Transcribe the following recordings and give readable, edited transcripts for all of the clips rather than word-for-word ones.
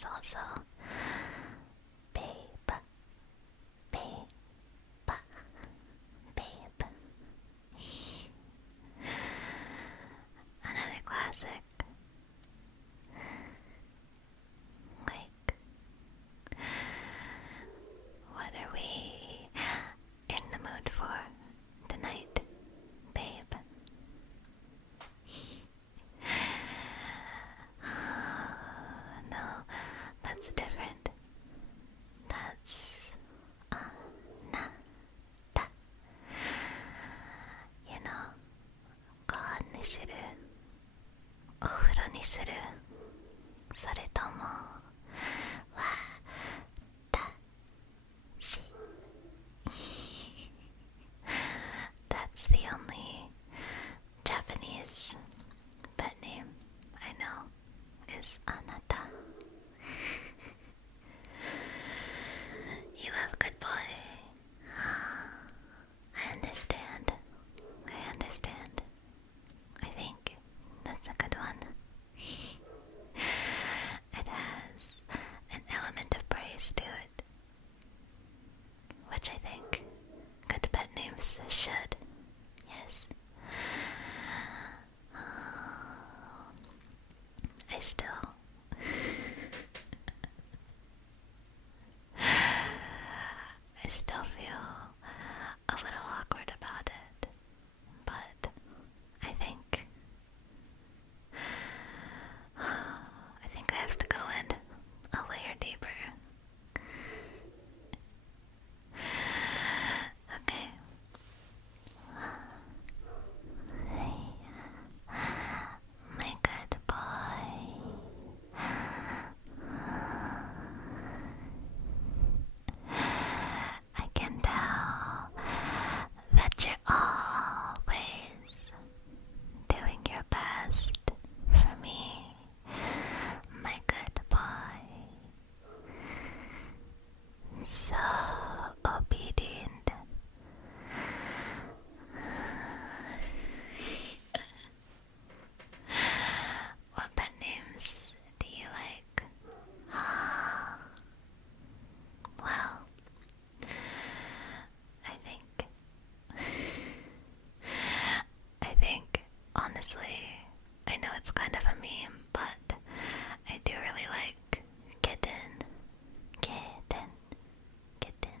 there's also babe, babe, babe. Another classic. Like, what are we in the mood for tonight, babe? No, that's different. That's nada. You know, ご飯にする、お風呂にする、それとも私。That's the only Japanese pet name I know is Anata. You love good boy. I understand. I understand. I think that's a good one. It has an element of praise to it, which I think good pet names should. Yes. I still feel a little awkward about it, but I think I have to go in a layer deeper. Okay. Hey, my good boy. I can tell that you're always doing your best for me, my good boy. So obedient. What pet names do you like? Well, I think, honestly, I know it's kind of a meme, but I do really like kitten. Kitten. Kitten.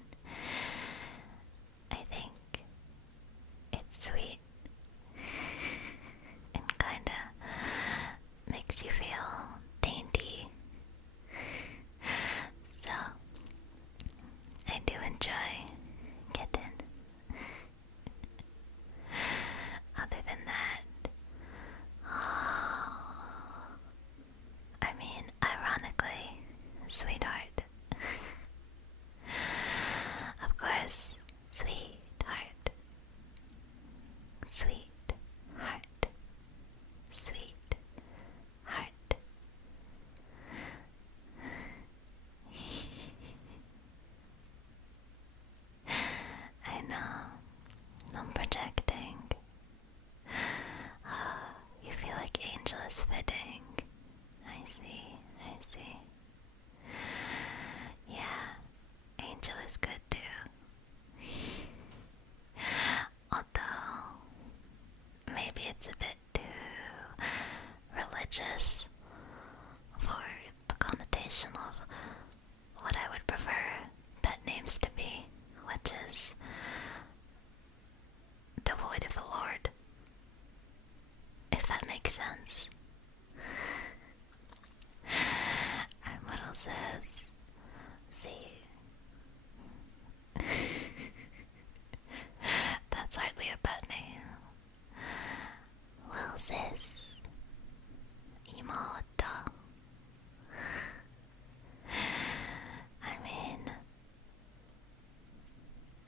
I think it's sweet and kinda makes you feel dainty. So, I do enjoy kitten. Other than that, I mean, ironically, sweetheart. Of course, sweetheart. Sweetheart. Sweetheart. I know, I'm projecting. You feel like Angel is fitting. I see. Yeah, Angel is good too. Although, maybe it's a bit too religious for the connotation of what I would prefer pet names to be, which is devoid of the Lord. If that makes sense. I'm little sis. See. That's hardly a pet name. Little sis. Imoto. I mean,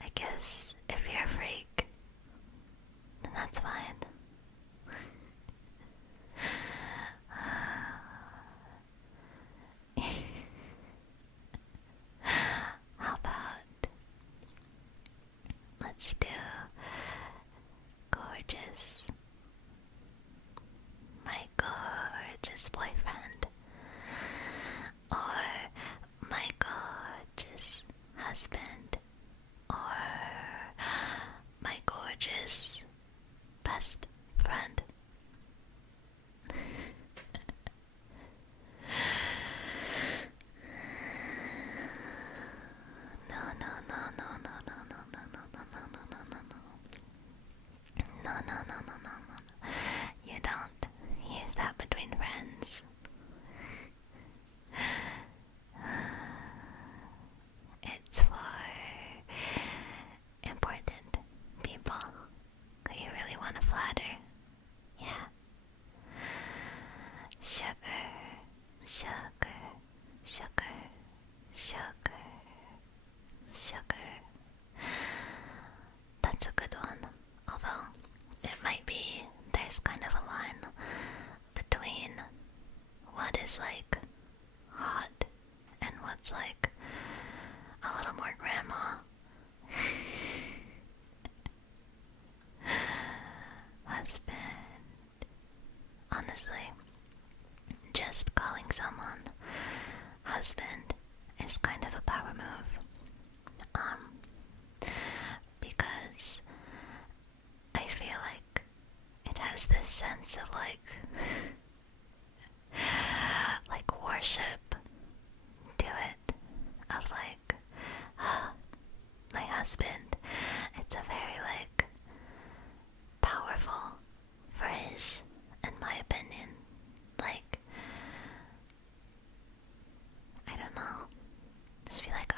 I guess if you're a freak, then that's fine. sugar, sugar, sugar. That's a good one. Although, it might be there's kind of a line between what is like hot and what's like a little more grandma. Husband. Honestly, just calling someone husband is kind of a power move. Because I feel like it has this sense of like worship to it, of like, my husband. It's a very like powerful phrase, in my opinion. Like, I don't know, just be like,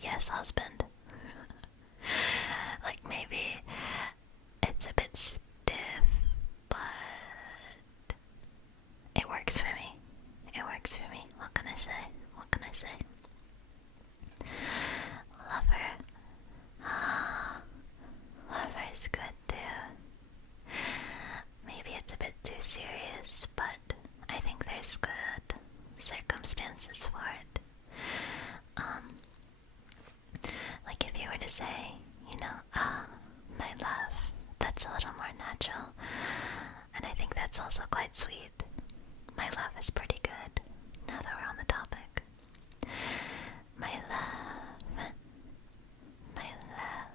yes, husband. Like, maybe it's a bit stiff, but it works for me. It works for me. What can I say? What can I say? Lover. Lover is good too. Maybe it's a bit too serious, but I think there's good circumstances for it. Like if you were to say, you know, my love, that's a little more natural. And I think that's also quite sweet. My love is pretty good, now that we're on the topic. My love, my love,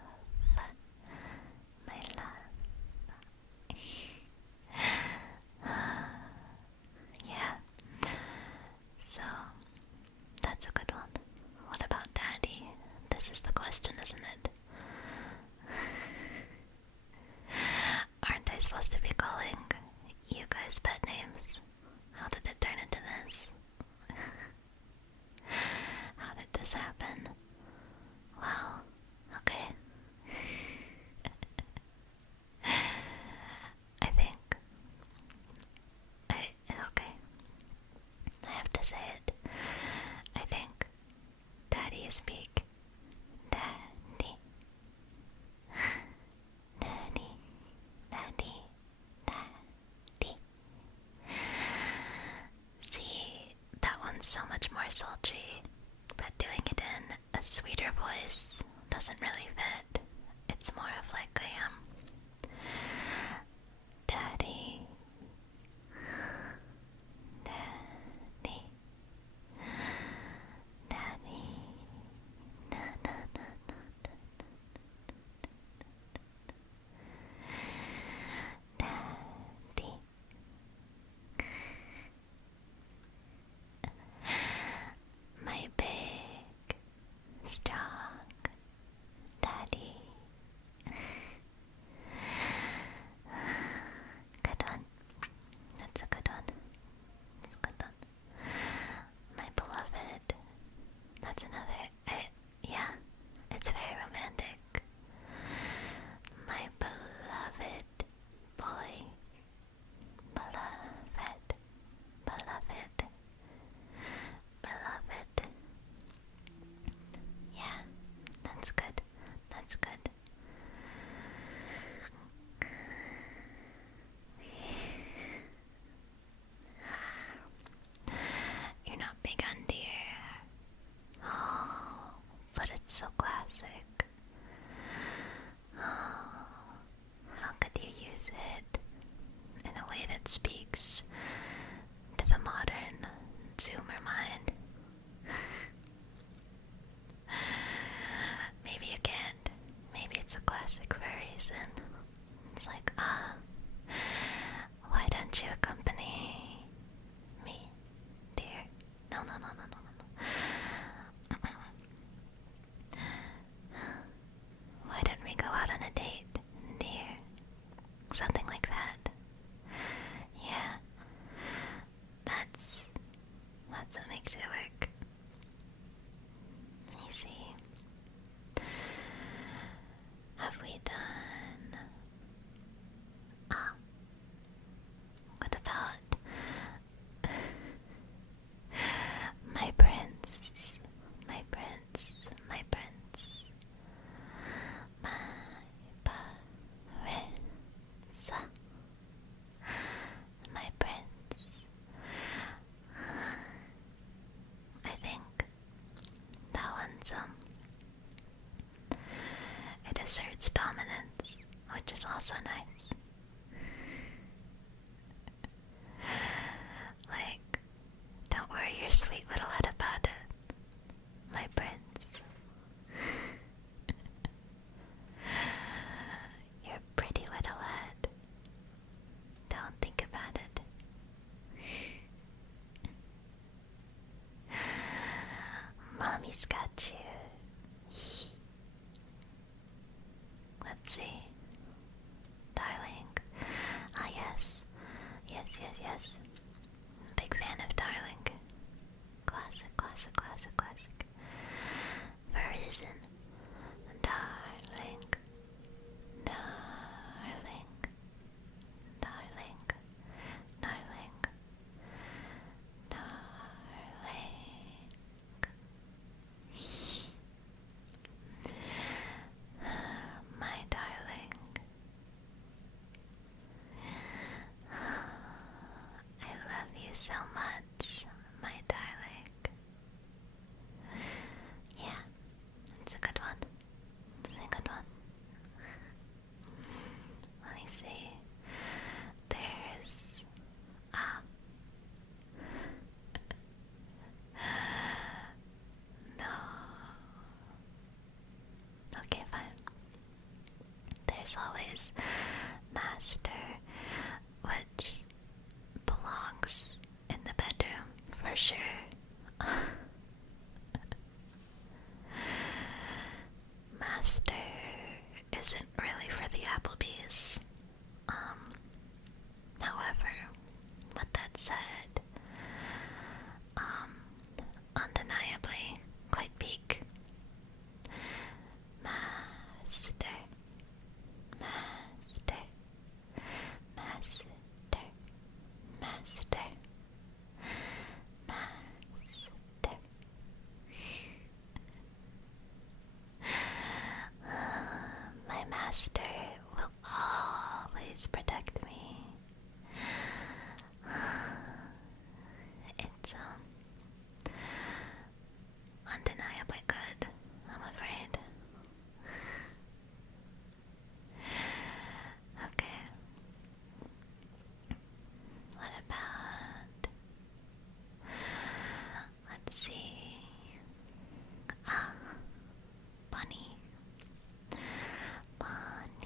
my love. Yeah, so that's a good one. What about daddy? This is the question, isn't it? Aren't I supposed to be calling you guys pet names? How did it turn into this? How did this happen? Well, okay. I think okay. I have to say it. I think daddy is big. Daddy. Daddy. Daddy. Daddy. See, that one's so much more sultry, but doing it in a sweeter voice doesn't really fit. It's more of like daddy. Daddy. Daddy. Na, na, na, na, na. Daddy. My big, strong daddy. Good one. dominance, which is also nice. Like, don't worry your sweet little head about it, my prince. Your pretty little head. Don't think about it. Mommy's got you. Let's see. Darling. Ah, yes. Yes, yes, yes. Big fan of Darling. Classic, classic, classic, classic. For a reason. Darling. Darling. Darling. Darling. Darling. My darling. I love you so much, my darling. Yeah, it's a good one. It's a good one. Let me see. There's... No. Okay, fine. There's always Master, which belongs in the bedroom for sure. Master isn't really for the Applebee's. However, with that said, undeniably quite peak. Master, master, master, master, master. My master will always protect me. It's undeniably good, I'm afraid. Okay. What about... Let's see... Bunny. Bunny.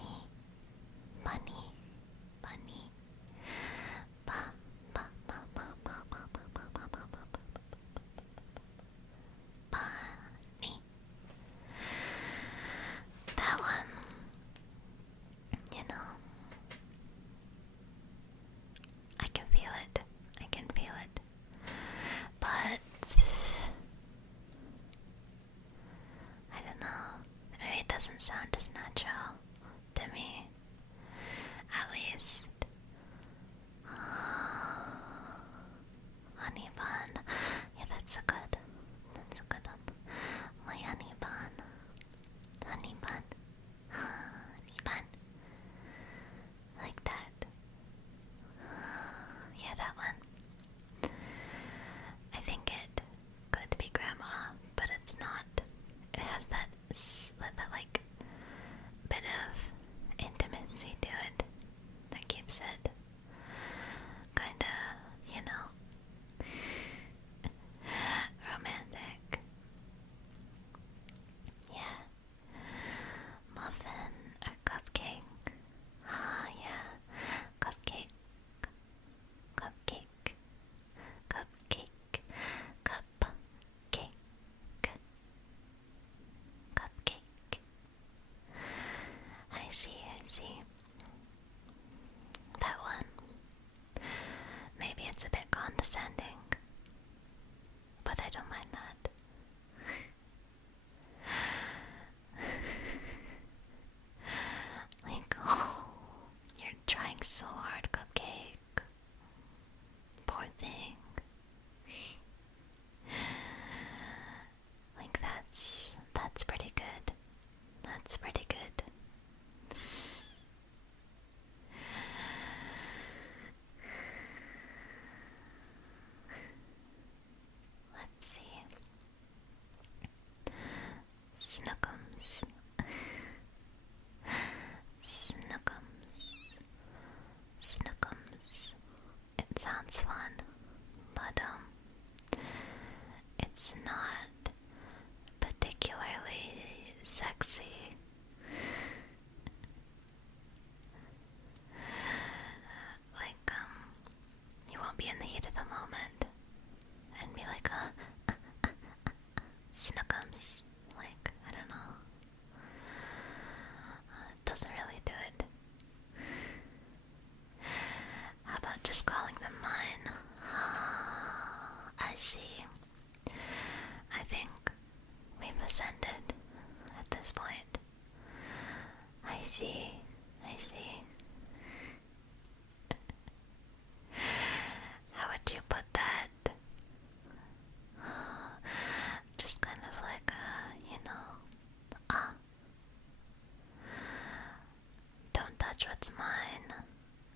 that's mine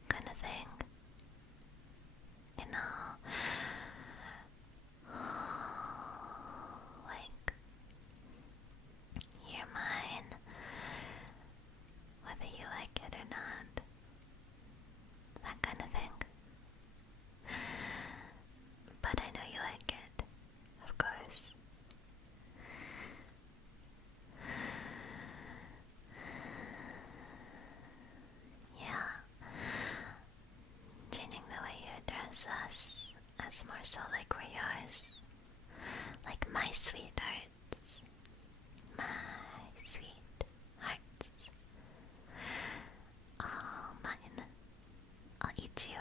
kind of thing. You know? Like, you're mine, whether you like it or not. That kind of thing. But I know you like it, of course. Yeah. Changing the way you address us as more so like we're yours. Like my sweethearts. My sweethearts. Oh, mine. I'll eat you.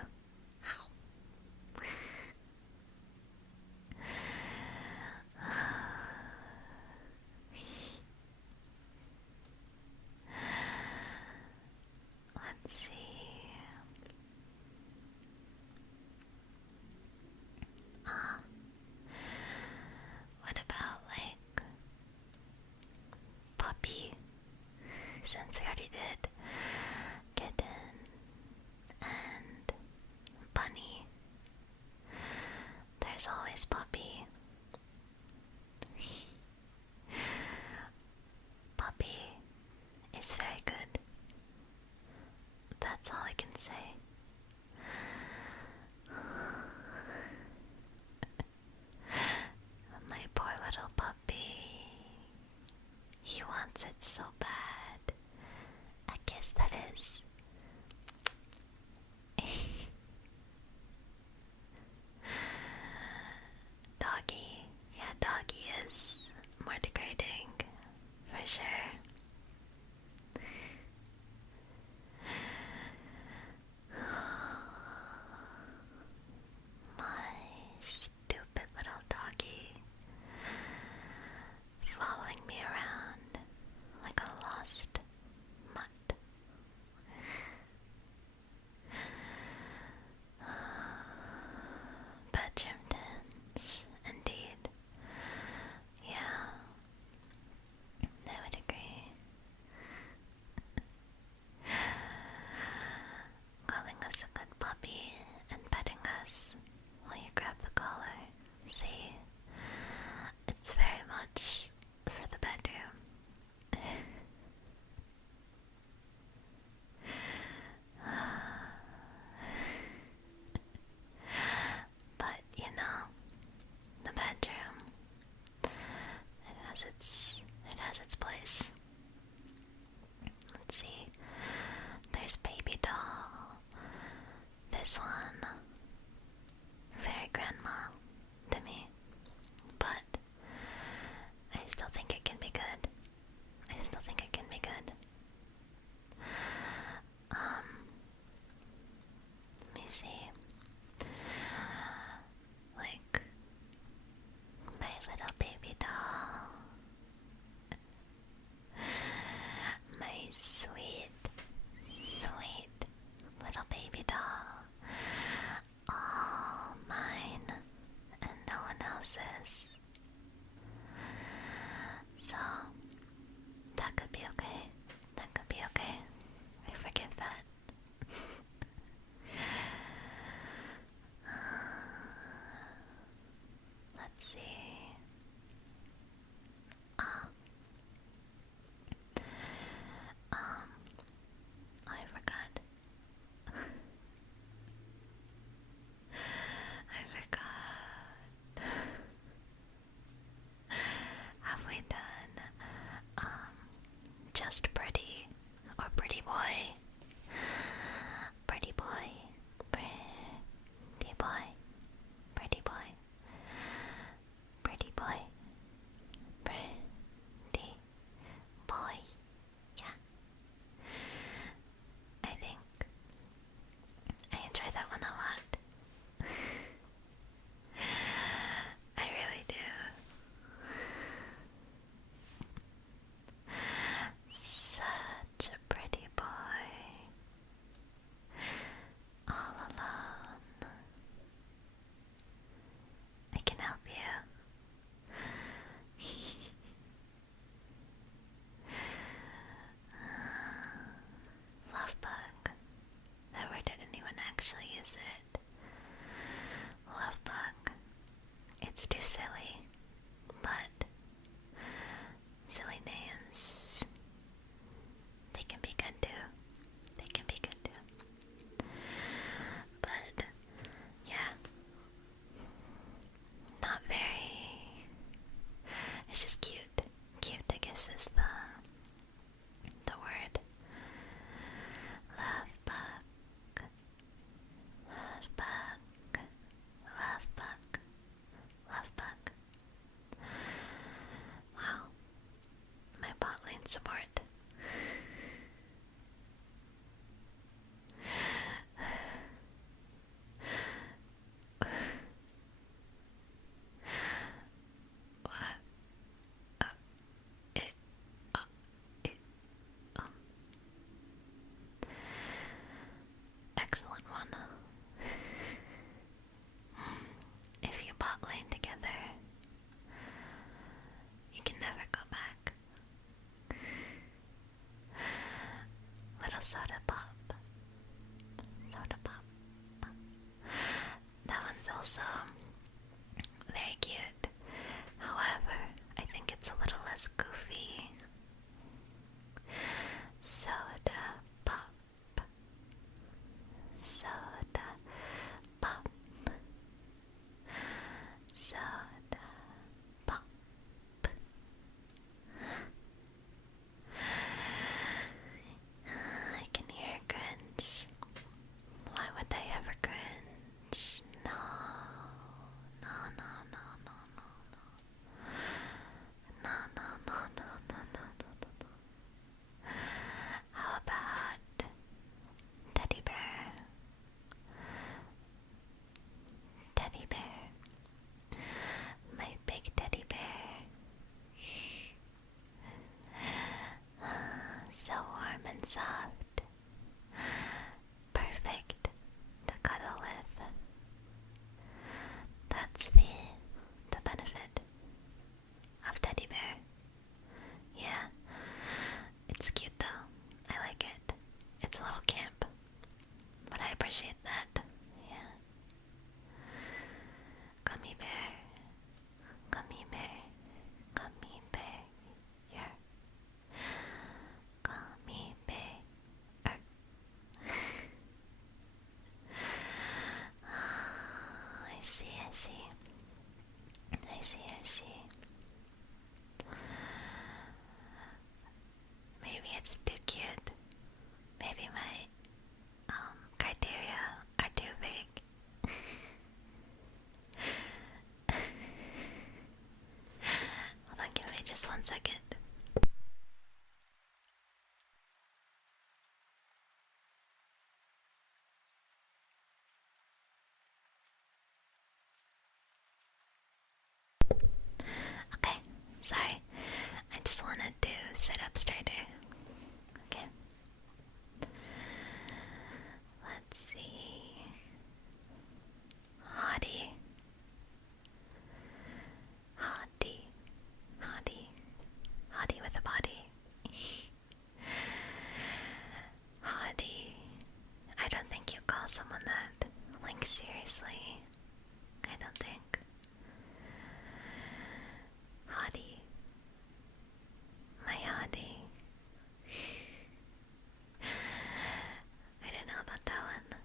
Let's see. What about like puppy? Since we already did kitten and bunny, there's always puppy. Puppy is very good. The 1 second. Okay, sorry. I just wanted to sit up straighter. Okay. Let's see. Hottie. Hottie. Hottie. Hottie with a body. Hottie. I don't think you call someone that. Like, seriously. I don't think. Hottie. My hottie. I don't know about that one.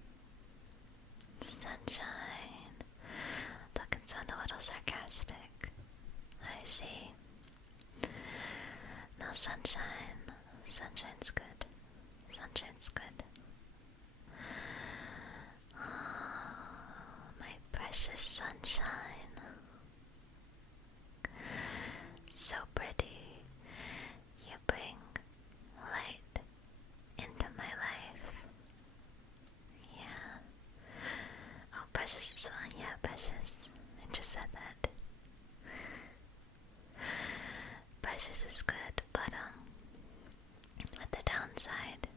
Sunshine. That can sound a little sarcastic. I see. No, sunshine. Sunshine's good. Sunshine's good. Oh, my precious sunshine. So pretty. You bring light into my life. Yeah. Oh, precious as well. Yeah, precious. I just said that. Precious is good, but with the downside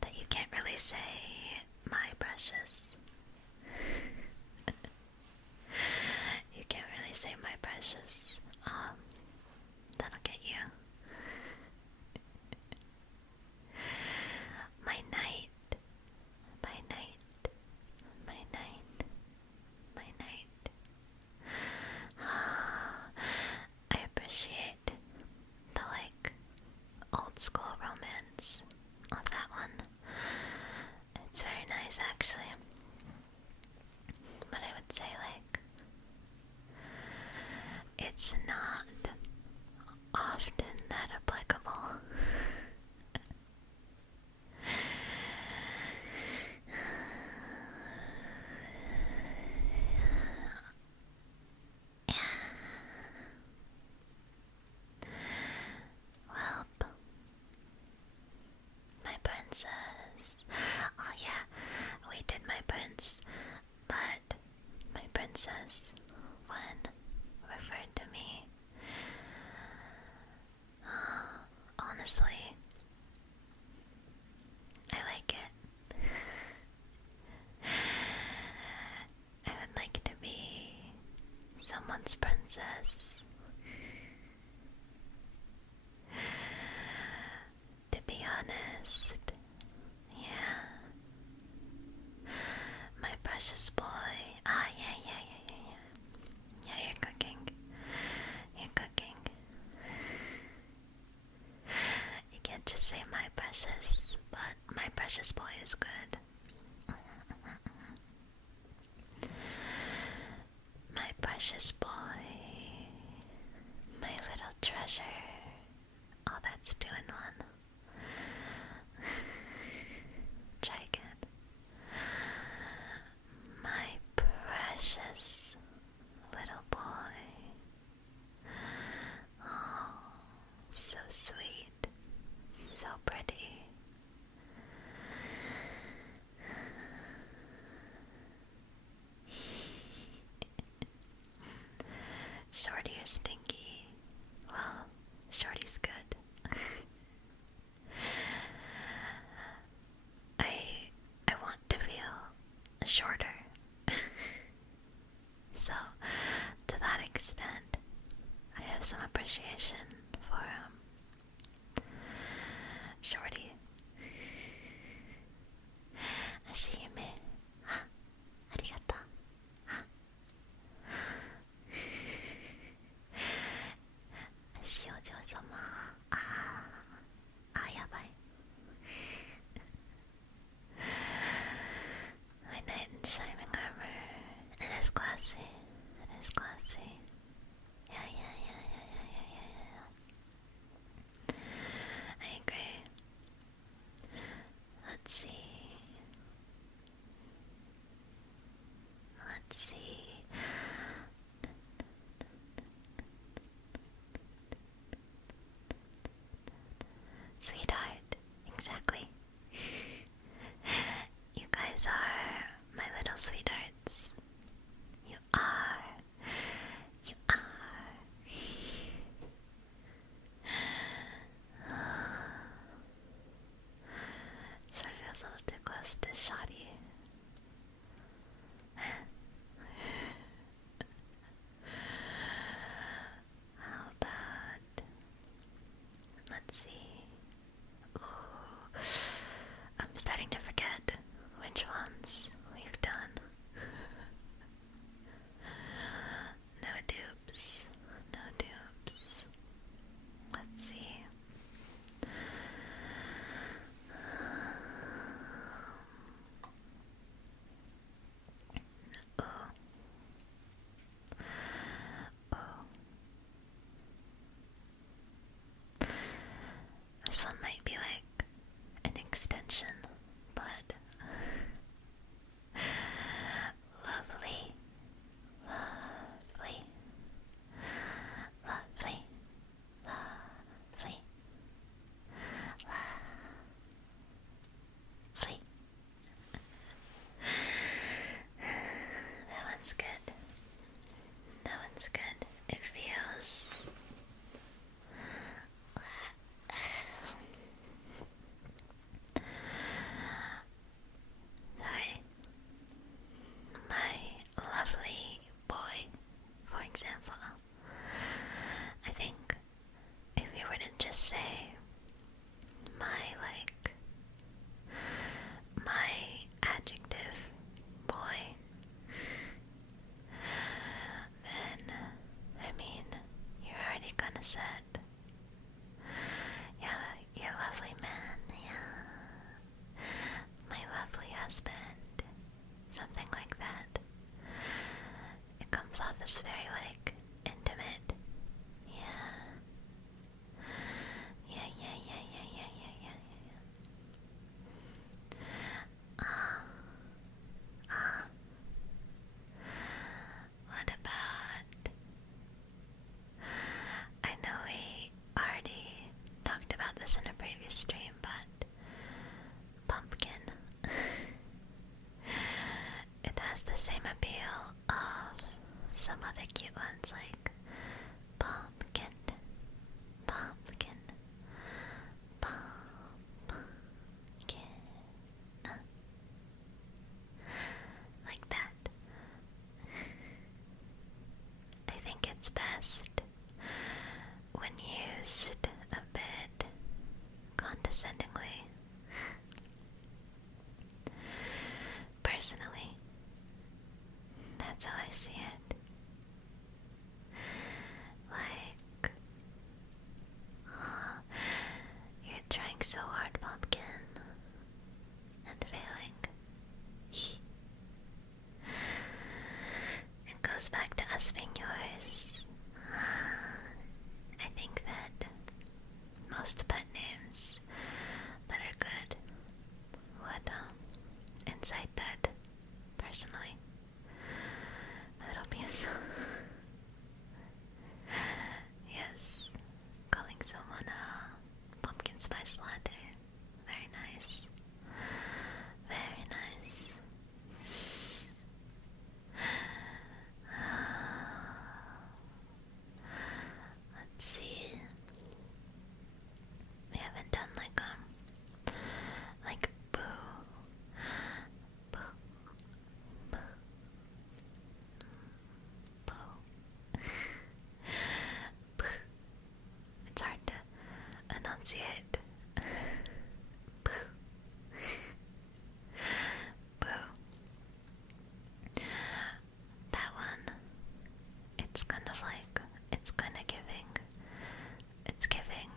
that you can't really say my precious. You can't really say my precious. That'll get you. My night. My night. My night. My night. I appreciate the old school romance of that one. It's very nice actually. But I would say it's not often that applicable. Well, my princess. Oh yeah, we did my prince, but my princess, when referred to me, honestly, I like it. I would like to be someone's princess. To be honest, yeah. My precious boy. Ah, yeah. Yeah, you're cooking. You're cooking. You can't just say my precious, but my precious boy is good. My precious boy. My little treasure. Oh, that's 2 in 1. Try again. My precious little boy. Oh, so sweet. So pretty. Shorty or stinky? Well, Shorty's good. I want to feel shorter. So, to that extent, I have some appreciation for Shorty. Ashie me. Arigato. Ashie ojo-sama. Yabai. My knight in shining armor. It is classy. It is classy. Yeah. I agree. said. Yeah, your lovely man, yeah. My lovely husband. Something like that. It comes off as very, like, intimate. Yeah. Yeah. What about... I know we already talked about this in a previous stream, but pumpkin. It has the same appeal of some other cute ones like pumpkin, pumpkin, like that. I think it's best when used a bit condescendingly. Personally, that's how I see it. Like, oh, you're trying so hard, pumpkin, and failing. It goes back to us being yours. I think that most pet names that are good would incite that, personally. Little Muse. Yes, calling someone a pumpkin spice latte. Very nice. Very nice. Let's see. We haven't done like boo. Boo. Boo. Boo. Boo. It's hard to enunciate. Boo. Boo. That one, it's kind of like, it's kind of giving, it's giving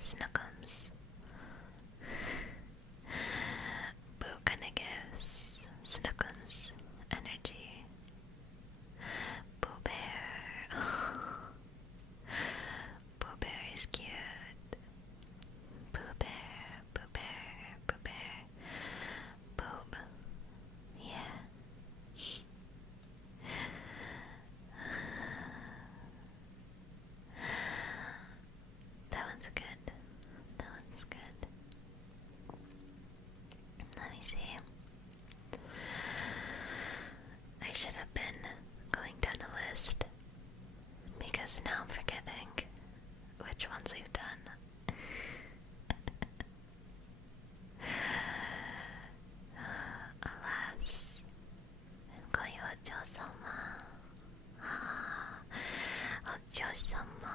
snookums. Boo kind of gives snookums energy. Boo Bear. Boo Bear is cute. Boo Bear, Boo Bear, Boo Bear. Boob. Yeah. That one's good. That one's good. Let me see. I should have been going down a list because now I'm forgetting which ones we've done. Alas, 거의 어쩌서마. 어쩌서마.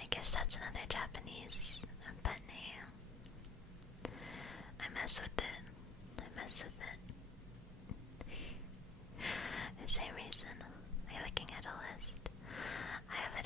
I guess that's another Japanese pet name. I mess with it. The same reason I'm looking at a list. I have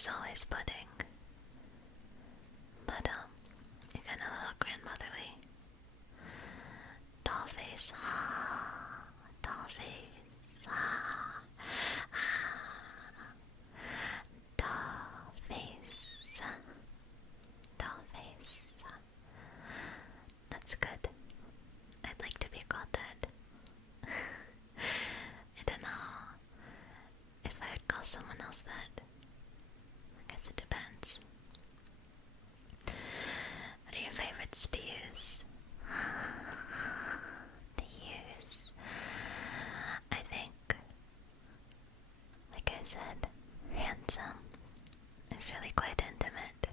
there's always pudding. But, you're kinda a little grandmotherly. Doll face. Doll face. Doll face. Doll face. That's good. I'd like to be called that. I don't know if I would call someone else that. I guess it depends. What are your favorites to use? I think, like I said, handsome is really quite intimate.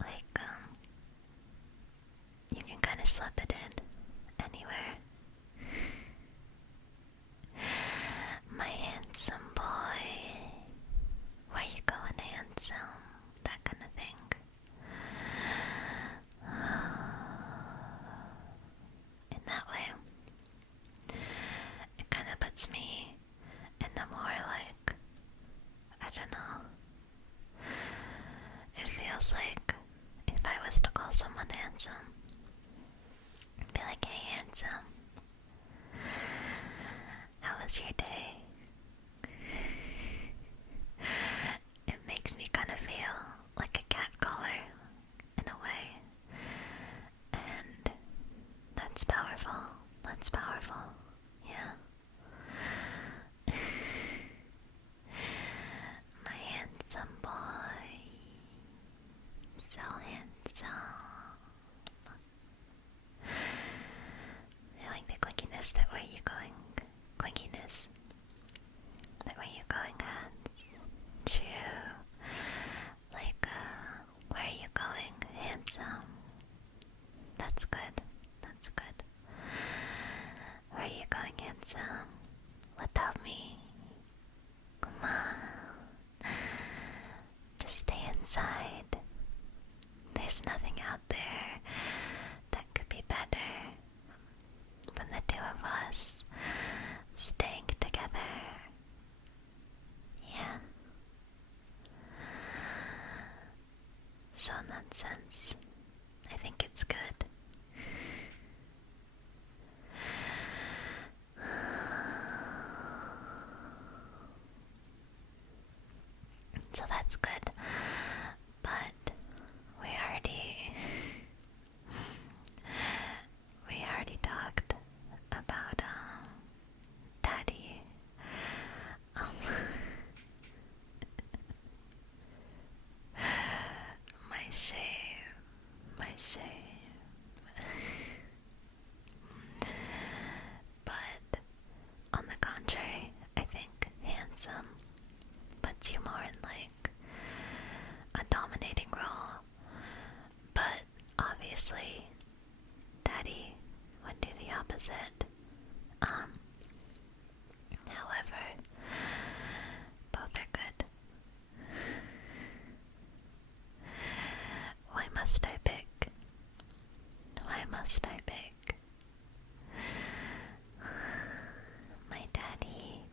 Like, you can kind of slip it in anywhere. My handsome boy, where you going, handsome? That kind of thing. In that way, it kind of puts me in the more like, I don't know. It feels like if I was to call someone handsome, I'd be like, hey, handsome, how was your day? It makes me kind of feel like a cat caller in a way. And that's powerful. That's powerful. Yeah. My handsome boy. So handsome. I like the clinkiness that where you going. Clinkiness. That where you going has. True. Like, where are you going? Handsome. That's good. That's good. Where are you going, handsome? Without me. Come on. Just stay inside. There's nothing out there that could be better than the two of us staying together. Yeah. So in that sense, I think it's good. So that's good. But we already talked about Daddy. My shame. But on the contrary, I think handsome puts you more in like a dominating role. But obviously, Daddy would do the opposite. However, both are good. Why must I pick? Why must I pick? My daddy,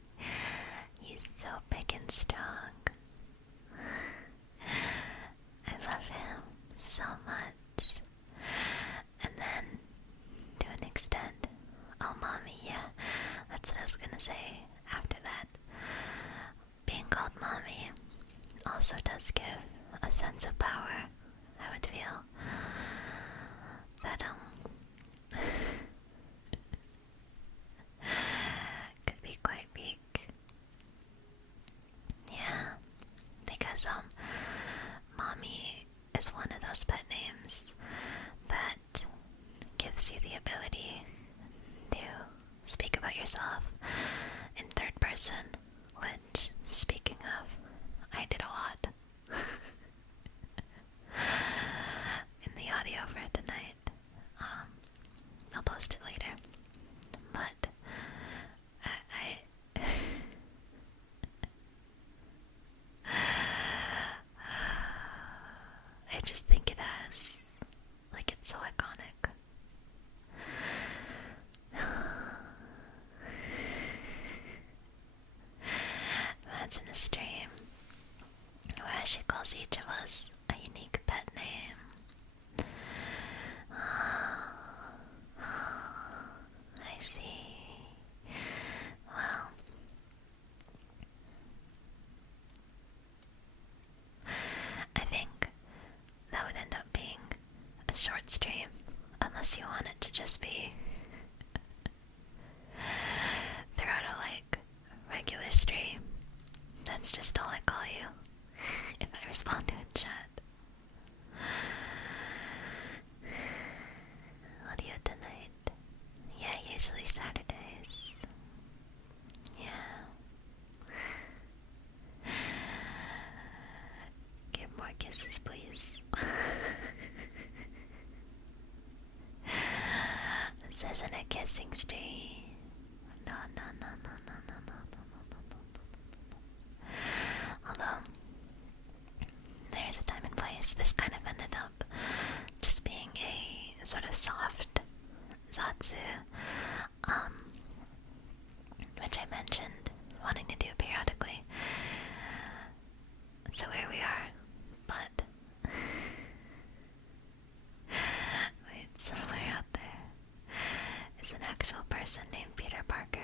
he's so big and strong. I love him so much. And then, to an extent, oh mommy, yeah, that's what I was gonna say after that. Being called mommy also does give a sense of power, I would feel. That, could be quite big. Yeah, because, mommy is one of those pet names that gives you the ability to speak about yourself in third person, which, speaking of, I did a lot in the audio for tonight. I'll post it later. But I just think it has, like, it's so iconic. Imagine a stream gives each of us a unique pet name. I see. Well, I think that would end up being a short stream, unless you want it to just be throughout a regular stream. That's just all I call you if I respond to a chat. Audio tonight. Yeah, usually Saturdays. Yeah. Give more kisses, please. This isn't a kissing stream. No. Although, there's a time and place. This kind of ended up just being a sort of soft zatsu, which I mentioned wanting to do periodically. So here we are, but wait, somewhere out there is an actual person named Peter Parker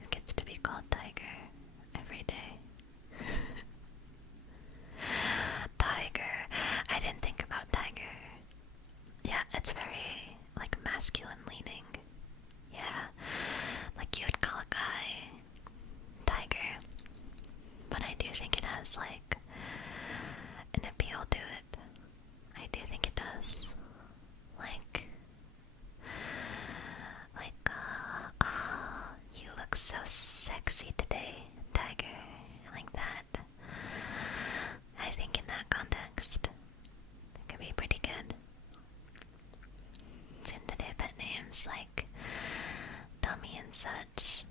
who gets to be called Tiger every day. Tiger. I didn't think about Tiger. Yeah, it's very, masculine leaning. Yeah, you would call a guy Tiger. But I do think it has, an appeal to it. I do think it does. You look so sexy today, Tiger. Like that. I think in that context, it could be pretty good. Soon today pet names like Dummy and such.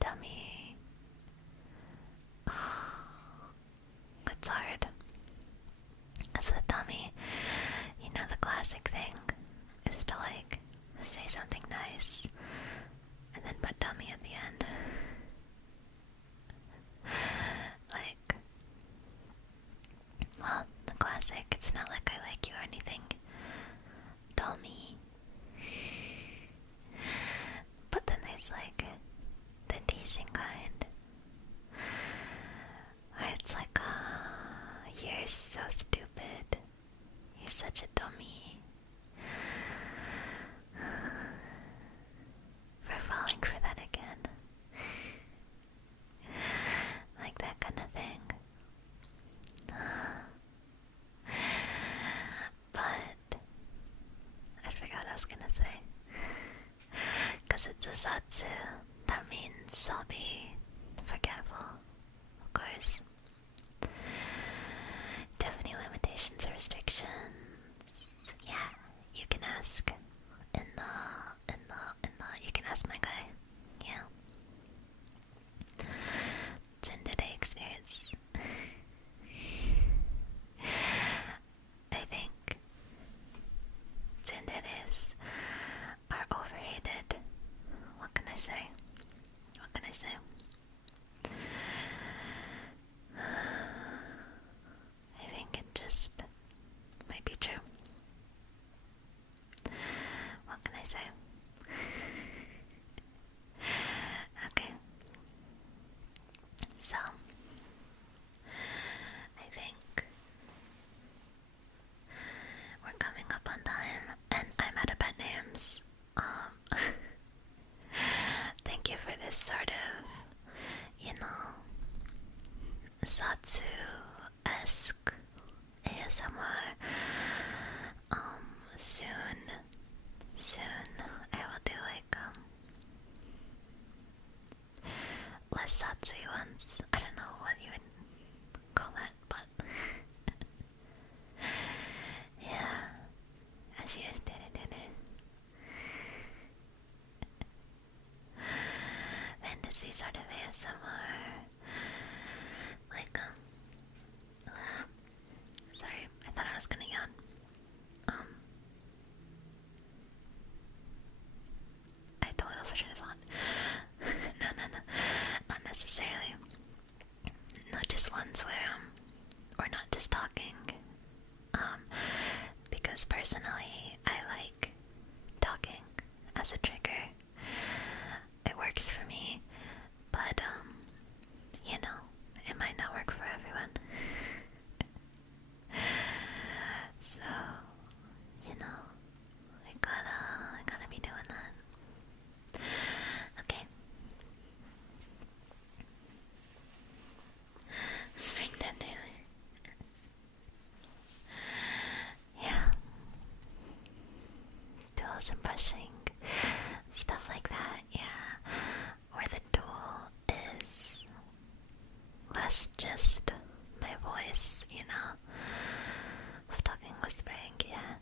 Dummy. It's hard. Because with Dummy, the classic thing is to say something nice and then put Dummy at the end. Well, the classic, it's not like I like you or anything. Dummy. But then there's the teasing kind. Where it's you're so stupid. You're such a dummy. For falling for that again. That kind of thing. But I forgot what I was gonna say. Because it's a zatsu, that means I'll be forgetful, of course. Do you have any limitations or restrictions? Yeah, you can ask you can ask my guy. Yeah. Tsundere experience. I think tsunderes are overrated. What can I say? I think it just might be true. What can I say? Okay. So, I think we're coming up on time, and I'm out of pet names. Thank you for this sort of, Zatsu-esque ASMR. Soon I will do less Satsui ones. I don't know what you would call that, but yeah. Ashie did it. Fantasy sort of ASMR. Sorry, I thought I was gonna yawn. I totally lost my train of thought. No, not necessarily. No, personally, I like talking as a trigger. It works for me, but you know, it might not work for everyone. So, you know, I gotta be doing that. Okay. Spring Tender. Yeah. Tools and brushing. Stuff like that, yeah. Where the tool is less just my voice, you know? So talking, whispering, yeah.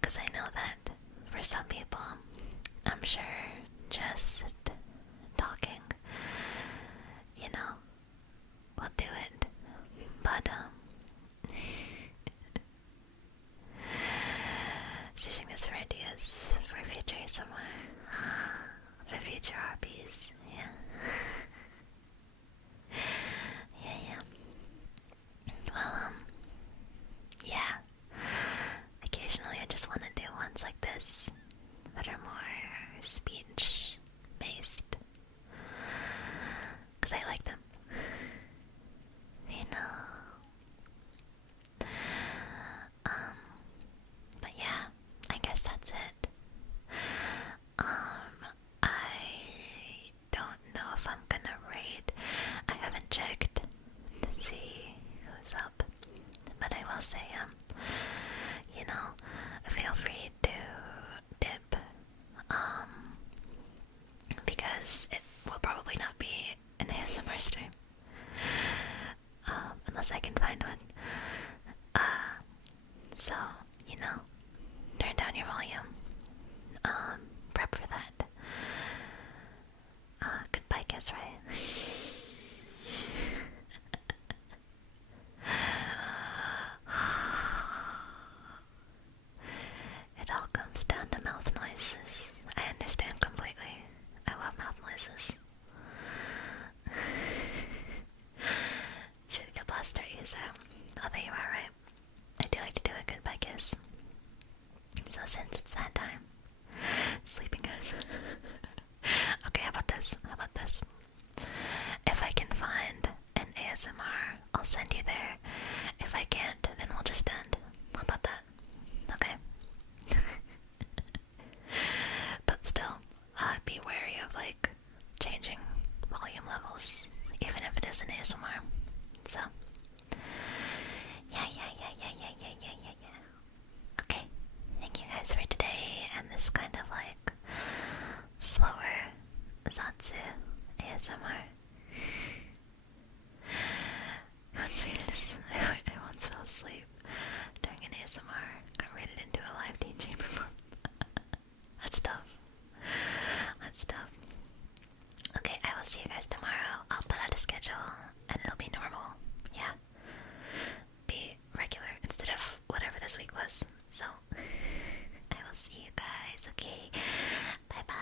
Because I know that for some people, I'm sure just talking, you know, will do it. But, using this for ideas for future somewhere. For future RPs, yeah. Yeah. Well, yeah. Occasionally I just want to do ones like this that are more speech-based. Because I like them. You know. But yeah, I guess that's it. I don't know if I'm gonna raid. I haven't checked to see who's up. But I will say, you know, feel free to dip, because it will probably not be an ASMR stream, unless I can find one. So, you know, turn down your volume, prep for that. Goodbye, kiss, right? It all comes down to mouth noises. I understand completely. I love mouth noises. Should get blaster user. Oh, there you are, right? I do like to do a goodbye kiss. So since it's that time, sleeping guys. Okay, how about this? If I can find an ASMR, I'll send you there. If I can't, then we'll just end. How about that? Okay. But still, be wary of like changing volume levels, even if it is an ASMR. So, yeah. Okay, thank you guys for today and this kind of like slower Zatsu ASMR. I once fell asleep during an ASMR, got rated into a live DJ performance. That's tough. Okay, I will see you guys tomorrow. I'll put out a schedule and it'll be normal. Yeah. Be regular instead of whatever this week was. So, I will see you guys. Okay. Bye bye.